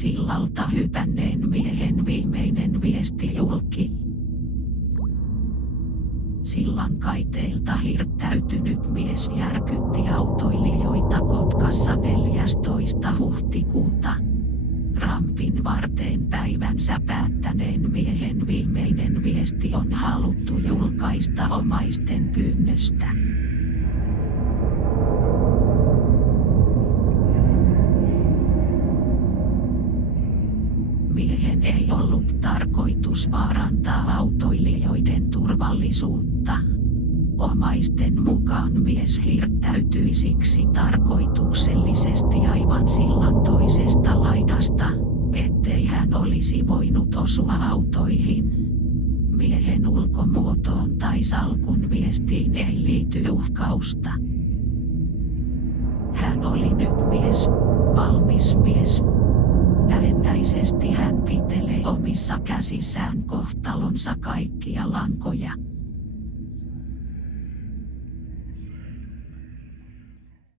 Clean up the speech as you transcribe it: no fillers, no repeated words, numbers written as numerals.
sillalta hypänneen miehen viimeinen viesti julki. Sillan kaiteilta hirttäytynyt mies järkytti autoilijoita Kotkassa 14. huhtikuuta. Rampin varteen päivänsä päättäneen miehen viimeinen viesti on haluttu julkaista omaisten pyynnöstä. Miehen ei ollut tarkoitus vaarantaa autoilijoiden turvallisuutta. Omaisten mukaan mies hirttäytyi siksi tarkoituksellisesti aivan sillan toisesta laidasta, ettei hän olisi voinut osua autoihin. Miehen ulkomuotoon tai salkun viestiin ei liity uhkausta. Hän oli nyt mies, valmis mies. Näennäisesti hän pitelee omissa käsissään kohtalonsa kaikkia lankoja.